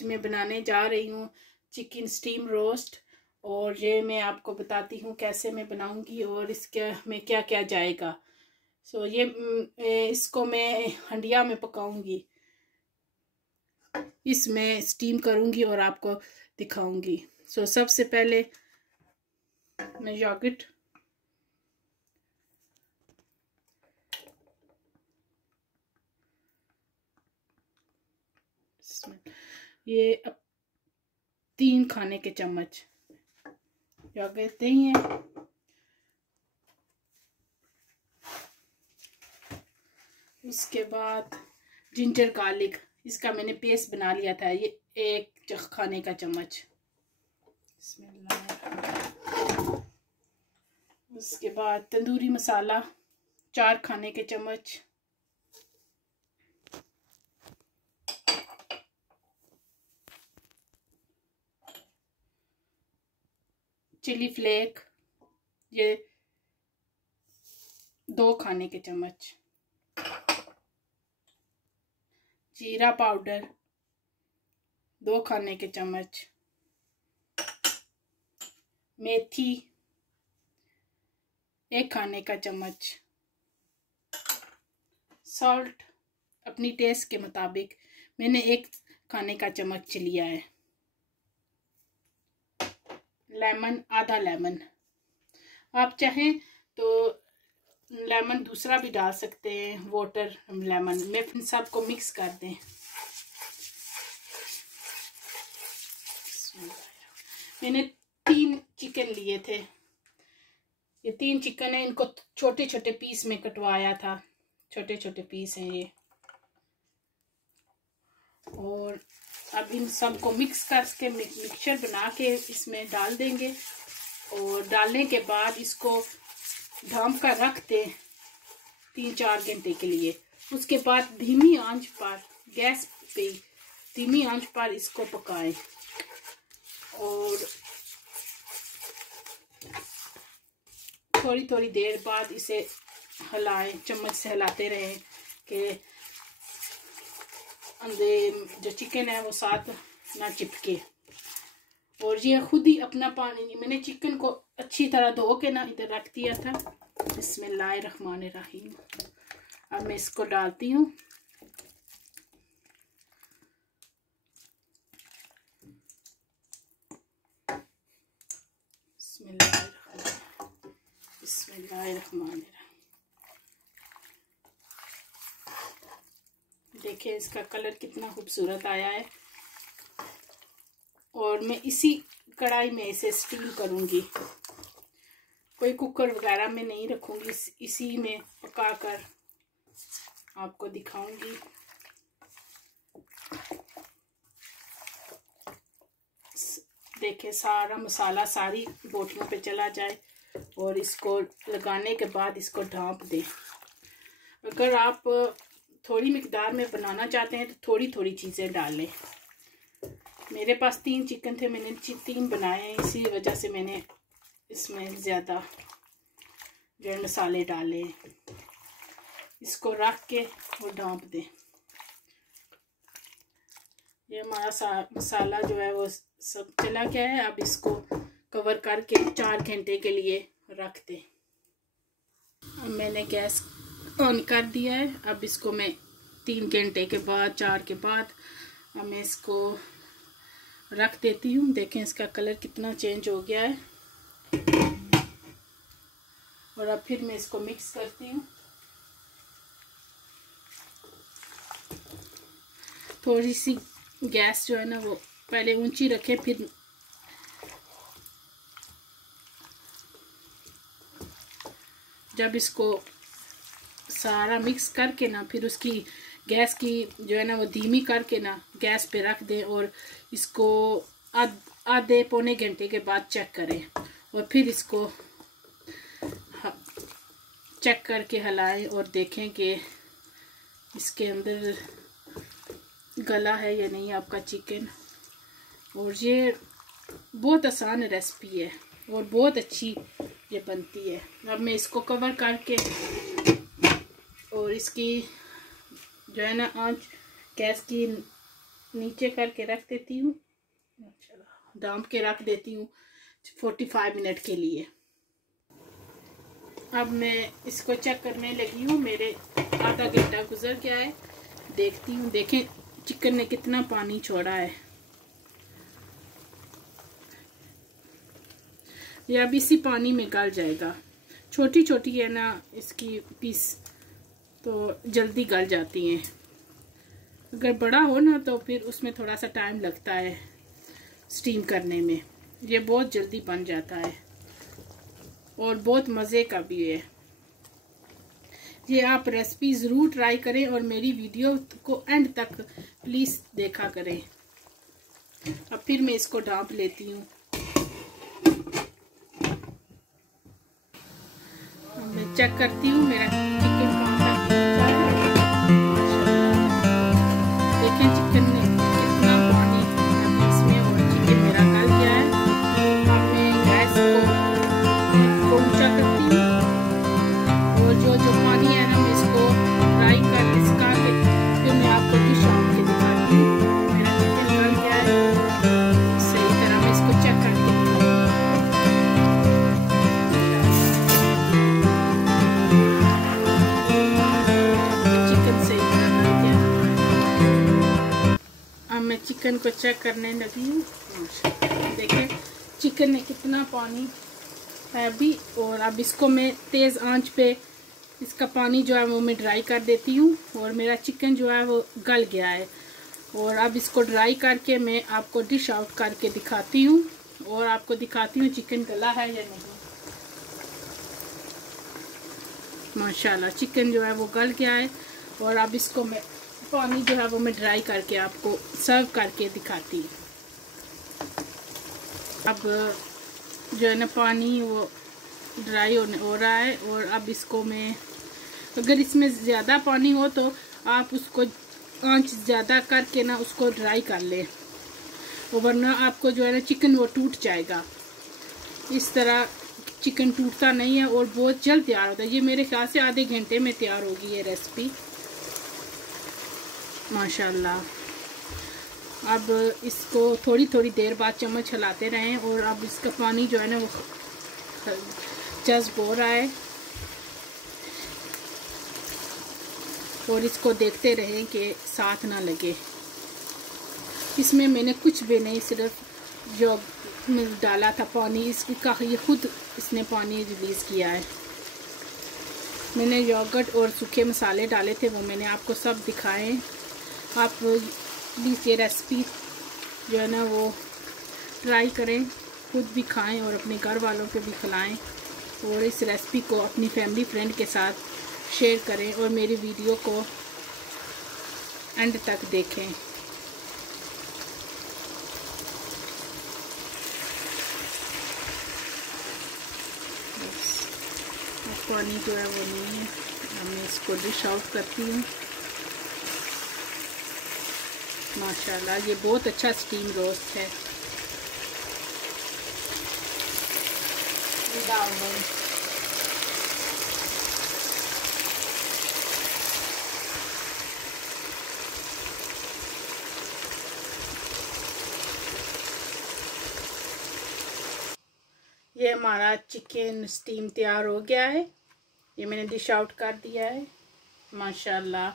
आज मैं बनाने जा रही हूँ चिकन स्टीम रोस्ट। और ये मैं आपको बताती हूँ कैसे मैं बनाऊँगी और इसके में क्या क्या जाएगा। इसको मैं हंडिया में पकाऊँगी, इसमें स्टीम करूँगी और आपको दिखाऊँगी। सबसे पहले मैं योगर्ट ये 3 खाने के चम्मच योगर्ट नहीं है। उसके बाद जिंजर गार्लिक, इसका मैंने पेस्ट बना लिया था, ये 1 खाने का चम्मच। उसके बाद तंदूरी मसाला 4 खाने के चम्मच। चिली फ्लेक ये 2 खाने के चम्मच। जीरा पाउडर 2 खाने के चम्मच। मेथी 1 खाने का चम्मच। सॉल्ट अपनी टेस्ट के मुताबिक मैंने 1 खाने का चम्मच लिया है। लेमन आधा लेमन, आप चाहें तो लेमन दूसरा भी डाल सकते हैं, वाटर लेमन। मैं इन सबको मिक्स कर दें। मैंने 3 चिकन लिए थे, ये 3 चिकन है, इनको छोटे छोटे पीस में कटवाया था, छोटे छोटे पीस हैं ये। और अब इन सबको मिक्स करके मिक्सचर बना के इसमें डाल देंगे। और डालने के बाद इसको ढाँप कर रख दें 3-4 घंटे के लिए। उसके बाद धीमी आंच पर, गैस पे धीमी आंच पर इसको पकाएं। और थोड़ी थोड़ी देर बाद इसे हिलाएं, चम्मच से हिलाते रहें कि अंदर जो चिकन है वो साथ ना चिपके। और ये खुद ही अपना पानी, मैंने चिकन को अच्छी तरह धो के ना इधर रख दिया था। बिस्मिल्लाहिर्रहमानिर्रहीम। अब मैं इसको डालती हूँ। बिस्मिल्लाहिर्रहमानिर्रहीम। देखिए इसका कलर कितना खूबसूरत आया है। और मैं इसी कढ़ाई में इसे स्टीम करूंगी, कोई कुकर वगैरह में नहीं रखूंगी, इसी में पकाकर आपको दिखाऊंगी। देखिए सारा मसाला सारी बोटियों पे चला जाए और इसको लगाने के बाद इसको ढाँप दें। अगर आप थोड़ी मिकदार में बनाना चाहते हैं तो थोड़ी थोड़ी चीज़ें डालें। मेरे पास 3 चिकन थे, मैंने 3 बनाए हैं, इसी वजह से मैंने इसमें ज़्यादा जो मसाले डाले। इसको रख के और ढाँप दें। ये हमारा मसाला जो है वो सब चला गया है। अब इसको कवर करके 4 घंटे के लिए रख दें। अब मैंने गैस ऑन कर दिया है। अब इसको मैं 3 घंटे के बाद, 4 के बाद अब मैं इसको रख देती हूँ। देखें इसका कलर कितना चेंज हो गया है। और अब फिर मैं इसको मिक्स करती हूँ। थोड़ी सी गैस जो है ना वो पहले ऊंची रखें, फिर जब इसको सारा मिक्स करके ना फिर उसकी गैस की जो है ना वो धीमी करके ना गैस पे रख दें। और इसको आधे पौने घंटे के बाद चेक करें और फिर इसको चेक करके हिलाएं और देखें कि इसके अंदर गला है या नहीं आपका चिकन। और ये बहुत आसान रेसिपी है और बहुत अच्छी ये बनती है। अब मैं इसको कवर करके और इसकी जो है ना आंच गैस की नीचे करके रख देती हूँ, ढाँप के रख देती हूँ 45 मिनट के लिए। अब मैं इसको चेक करने लगी हूँ, मेरे आधा घंटा गुजर गया है। देखती हूँ, देखें चिकन ने कितना पानी छोड़ा है। ये अब इसी पानी में गल जाएगा। छोटी छोटी है ना इसकी पीस, तो जल्दी गल जाती हैं। अगर बड़ा हो ना तो फिर उसमें थोड़ा सा टाइम लगता है स्टीम करने में। ये बहुत जल्दी बन जाता है और बहुत मज़े का भी है। ये आप रेसिपी ज़रूर ट्राई करें और मेरी वीडियो को एंड तक प्लीज़ देखा करें। अब फिर मैं इसको ढाँप लेती हूँ। मैं चेक करती हूँ मेरा चिकन कहाँ तक पहुँचा है। देखें चिकन में कितना पानी अभी इसमें, और चिकन मेरा गल गया है। अब मैं गैस को ऊंचा करती हूँ और जो पानी है ना मैं इसको फ्राई कर इसका के फिर मैं आपको डिश आउट के दिखाती हूँ। मेरा चिकन गल गया है सही तरह, मैं इसको चेक करके मैं चिकन को चेक करने लगी हूँ। देखें चिकन में कितना पानी है अभी। और अब इसको मैं तेज़ आंच पे इसका पानी जो है वो मैं ड्राई कर देती हूँ। और मेरा चिकन जो है वो गल गया है। और अब इसको ड्राई करके मैं आपको डिश आउट करके दिखाती हूँ और आपको दिखाती हूँ चिकन गला है या नहीं। माशाल्लाह चिकन जो है वो गल गया है। और अब इसको मैं पानी जो है वो मैं ड्राई करके आपको सर्व करके दिखाती हूँ। अब जो है ना पानी वो ड्राई हो रहा है। और अब इसको मैं, अगर इसमें ज़्यादा पानी हो तो आप उसको आंच ज़्यादा करके ना उसको ड्राई कर लें, वरना आपको जो है ना चिकन वो टूट जाएगा। इस तरह चिकन टूटता नहीं है और बहुत जल्द तैयार होता है। ये मेरे ख्याल से आधे घंटे में तैयार होगी ये रेसिपी माशाल्लाह। अब इसको थोड़ी थोड़ी देर बाद चम्मच हिलाते रहें। और अब इसका पानी जो है ना वो जज्ब हो रहा है और इसको देखते रहें कि साथ ना लगे। इसमें मैंने कुछ भी नहीं, सिर्फ जो डाला था पानी इसका ये खुद इसने पानी रिलीज़ किया है। मैंने योगर्ट और सूखे मसाले डाले थे, वो मैंने आपको सब दिखाए। आप प्लीज़ ये रेसिपी जो है ना वो ट्राई करें, खुद भी खाएं और अपने घर वालों को भी खिलाएं। और इस रेसिपी को अपनी फैमिली फ्रेंड के साथ शेयर करें और मेरी वीडियो को एंड तक देखें। पानी जो है वो नहीं है। अब मैं इसको डिश आउट करती हूँ। माशाल्लाह ये बहुत अच्छा स्टीम रोस्ट है। ये हमारा चिकन स्टीम तैयार हो गया है। ये मैंने डिश आउट कर दिया है माशाल्लाह।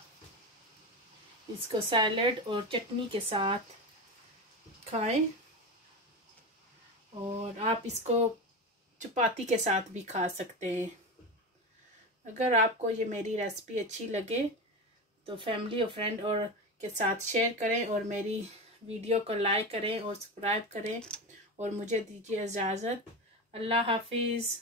इसको सैलड और चटनी के साथ खाएं और आप इसको चपाती के साथ भी खा सकते हैं। अगर आपको ये मेरी रेसिपी अच्छी लगे तो फैमिली और फ्रेंड और के साथ शेयर करें और मेरी वीडियो को लाइक करें और सब्सक्राइब करें और मुझे दीजिए इजाज़त। अल्लाह हाफिज़।